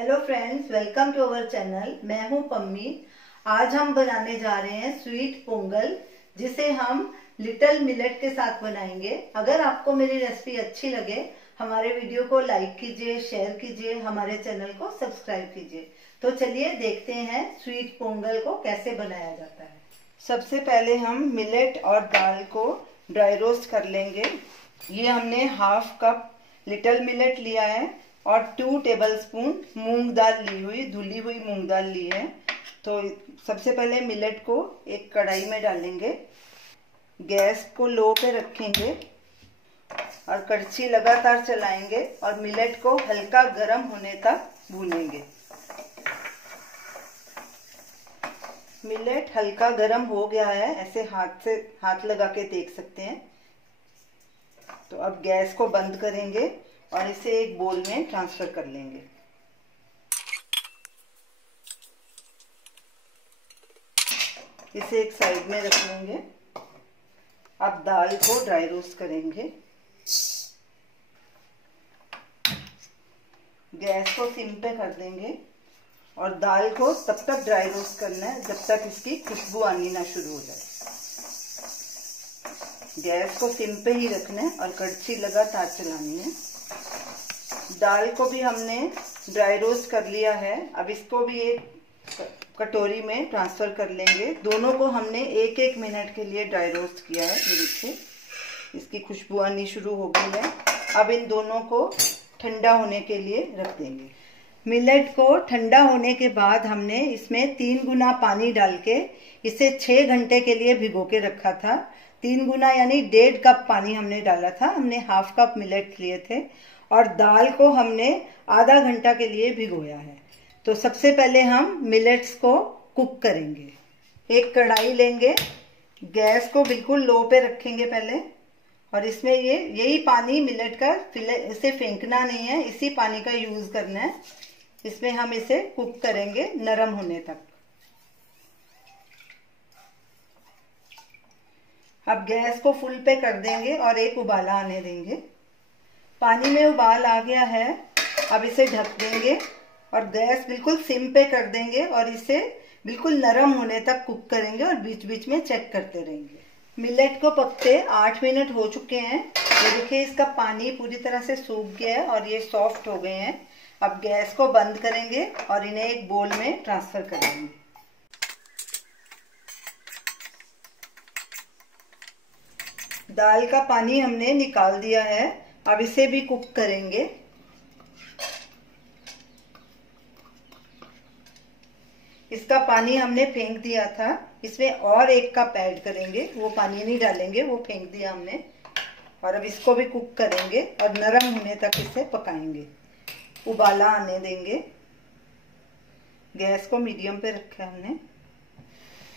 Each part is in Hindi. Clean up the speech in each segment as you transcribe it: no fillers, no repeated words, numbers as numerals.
Hello friends, welcome to our channel. मैं हूं पम्मी। आज हम बनाने जा रहे हैं स्वीट पोंगल, जिसे हम लिटिल मिलेट के साथ बनाएंगे। अगर आपको मेरी रेसिपी अच्छी लगे, हमारे वीडियो को लाइक कीजिए, शेयर कीजिए, हमारे चैनल को सब्सक्राइब कीजिए। तो चलिए देखते हैं स्वीट पोंगल को कैसे बनाया जाता है। सबसे पहले हम मिलेट और दाल को ड्राई रोस्ट कर लेंगे। ये हमने हाफ कप लिटिल मिलेट लिया है और 2 टेबलस्पून मूंग दाल ली हुई, धुली हुई मूंग दाल ली है। तो सबसे पहले मिलेट को एक कढ़ाई में डालेंगे, गैस को लो पे रखेंगे और कड़छी लगातार चलाएंगे और मिलेट को हल्का गर्म होने तक भूनेंगे। मिलेट हल्का गर्म हो गया है, ऐसे हाथ लगा के देख सकते हैं। तो अब गैस को बंद करेंगे और इसे एक बोल में ट्रांसफर कर लेंगे। इसे एक साइड में रख लेंगे। अब दाल को ड्राई रोस्ट करेंगे। गैस को सिम पे कर देंगे और दाल को तब तक ड्राई रोस्ट करना है जब तक इसकी खुशबू आनी ना शुरू हो जाए। गैस को सिम पे ही रखना है और कड़छी लगातार चलानी है। दाल को भी हमने ड्राई रोस्ट कर लिया है। अब इसको भी एक कटोरी में ट्रांसफर कर लेंगे। दोनों को हमने 1-1 मिनट के लिए ड्राई रोस्ट किया है। ये देखिए, इसकी खुशबू आनी शुरू हो गई है। अब इन दोनों को ठंडा होने के लिए रख देंगे। मिलेट को ठंडा होने के बाद हमने इसमें 3 गुना पानी डाल के इसे 6 घंटे के लिए भिगो के रखा था। 3 गुना यानी 1.5 कप पानी हमने डाला था। हमने हाफ कप मिलेट लिए थे और दाल को हमने आधा घंटा के लिए भिगोया है। तो सबसे पहले हम मिलेट्स को कुक करेंगे। एक कढ़ाई लेंगे, गैस को बिल्कुल लो पे रखेंगे पहले, और इसमें यही पानी मिलेट का, इसे फेंकना नहीं है, इसी पानी का यूज करना है। इसमें हम इसे कुक करेंगे नरम होने तक। अब गैस को फुल पे कर देंगे और एक उबाला आने देंगे। पानी में उबाल आ गया है। अब इसे ढक देंगे और गैस बिल्कुल सिम पे कर देंगे और इसे बिल्कुल नरम होने तक कुक करेंगे और बीच बीच में चेक करते रहेंगे। मिलेट को पकते 8 मिनट हो चुके हैं। ये देखिए, इसका पानी पूरी तरह से सूख गया है और ये सॉफ्ट हो गए हैं। अब गैस को बंद करेंगे और इन्हें एक बोल में ट्रांसफर कर देंगे। दाल का पानी हमने निकाल दिया है। अब इसे भी कुक करेंगे। इसका पानी हमने फेंक दिया था। इसमें और 1 कप ऐड करेंगे। वो पानी नहीं डालेंगे, वो फेंक दिया हमने। और अब इसको भी कुक करेंगे और नरम होने तक इसे पकाएंगे। उबाला आने देंगे। गैस को मीडियम पे रखा है हमने।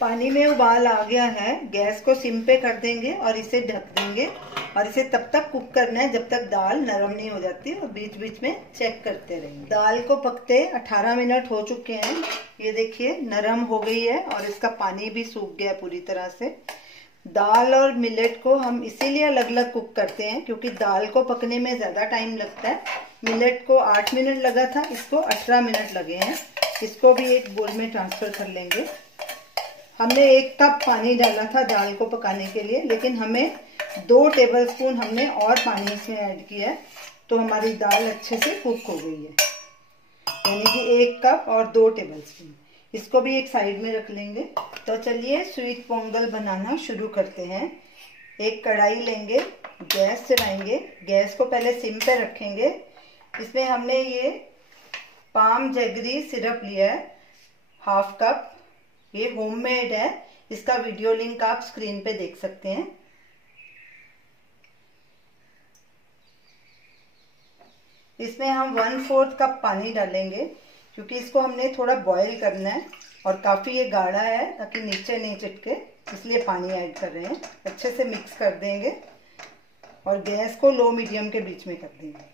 पानी में उबाल आ गया है। गैस को सिम पे कर देंगे और इसे ढक देंगे और इसे तब तक कुक करना है जब तक दाल नरम नहीं हो जाती, और बीच बीच में चेक करते रहेंगे। दाल को पकते 18 मिनट हो चुके हैं। ये देखिए, नरम हो गई है और इसका पानी भी सूख गया पूरी तरह से। दाल और मिलेट को हम इसीलिए अलग अलग कुक करते हैं क्योंकि दाल को पकने में ज्यादा टाइम लगता है। मिलेट को 8 मिनट लगा था, इसको 18 मिनट लगे हैं। इसको भी एक बोल में ट्रांसफर कर लेंगे। हमने 1 कप पानी डाला था दाल को पकाने के लिए, लेकिन हमें 2 टेबलस्पून हमने और पानी इसमें ऐड किया है। तो हमारी दाल अच्छे से कुक हो गई है, यानी कि 1 कप और 2 टेबलस्पून। इसको भी एक साइड में रख लेंगे। तो चलिए स्वीट पोंगल बनाना शुरू करते हैं। एक कढ़ाई लेंगे, गैस चलाएंगे। गैस को पहले सिम पे रखेंगे। इसमें हमने ये पाम जैगरी सिरप लिया है, हाफ कप। ये होममेड है। इसका वीडियो लिंक आप स्क्रीन पे देख सकते हैं। इसमें हम 1/4 कप पानी डालेंगे क्योंकि इसको हमने थोड़ा बॉईल करना है और काफी ये गाढ़ा है ताकि नीचे नहीं चिपके, इसलिए पानी ऐड कर रहे हैं। अच्छे से मिक्स कर देंगे और गैस को लो मीडियम के बीच में कर देंगे।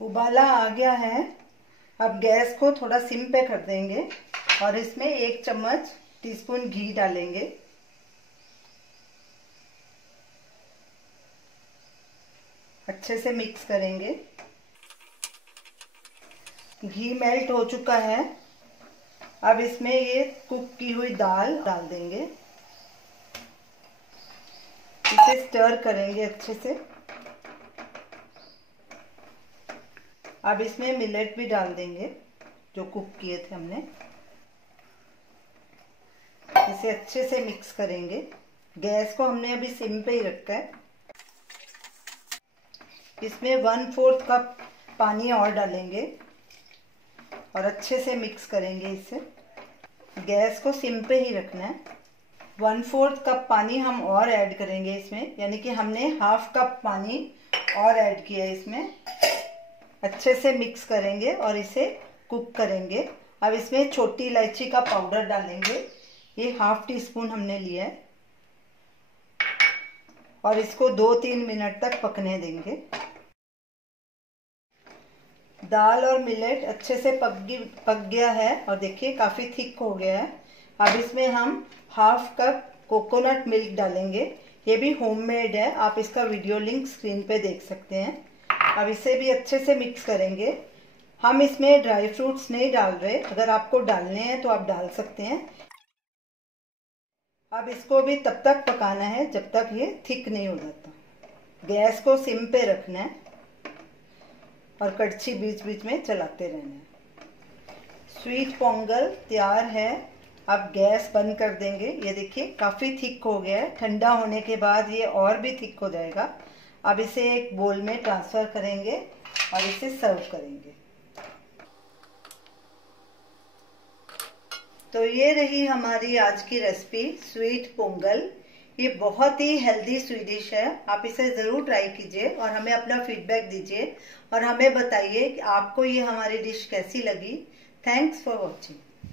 उबाला आ गया है। अब गैस को थोड़ा सिम पे कर देंगे और इसमें 1 चम्मच टीस्पून घी डालेंगे। अच्छे से मिक्स करेंगे। घी मेल्ट हो चुका है। अब इसमें ये कुक की हुई दाल डाल देंगे, इसे स्टर करेंगे अच्छे से। अब इसमें मिलेट भी डाल देंगे जो कुक किए थे हमने, इसे अच्छे से मिक्स करेंगे। गैस को हमने अभी सिम पे ही रखा है। इसमें 1/4 कप पानी और डालेंगे और अच्छे से मिक्स करेंगे इसे। गैस को सिम पे ही रखना है। 1/4 कप पानी हम और ऐड करेंगे इसमें, यानी कि हमने 1/2 कप पानी और ऐड किया है इसमें। अच्छे से मिक्स करेंगे और इसे कुक करेंगे। अब इसमें छोटी इलायची का पाउडर डालेंगे, ये 1/2 टीस्पून हमने लिया है, और इसको 2-3 मिनट तक पकने देंगे। दाल और मिलेट अच्छे से पक गया है और देखिए काफ़ी थिक हो गया है। अब इसमें हम 1/2 कप कोकोनट मिल्क डालेंगे, ये भी होममेड है, आप इसका वीडियो लिंक स्क्रीन पे देख सकते हैं। अब इसे भी अच्छे से मिक्स करेंगे। हम इसमें ड्राई फ्रूट्स नहीं डाल रहे, अगर आपको डालने हैं तो आप डाल सकते हैं। अब इसको भी तब तक पकाना है जब तक ये थिक नहीं हो जाता। गैस को सिम पे रखना है और कड़छी बीच बीच में चलाते रहना है। स्वीट पोंगल तैयार है। अब गैस बंद कर देंगे। ये देखिए काफ़ी थिक हो गया है, ठंडा होने के बाद ये और भी थिक हो जाएगा। अब इसे एक बोल में ट्रांसफ़र करेंगे और इसे सर्व करेंगे। तो ये रही हमारी आज की रेसिपी स्वीट पोंगल। ये बहुत ही हेल्दी स्वीट है, आप इसे ज़रूर ट्राई कीजिए और हमें अपना फीडबैक दीजिए और हमें बताइए कि आपको ये हमारी डिश कैसी लगी। Thanks for watching.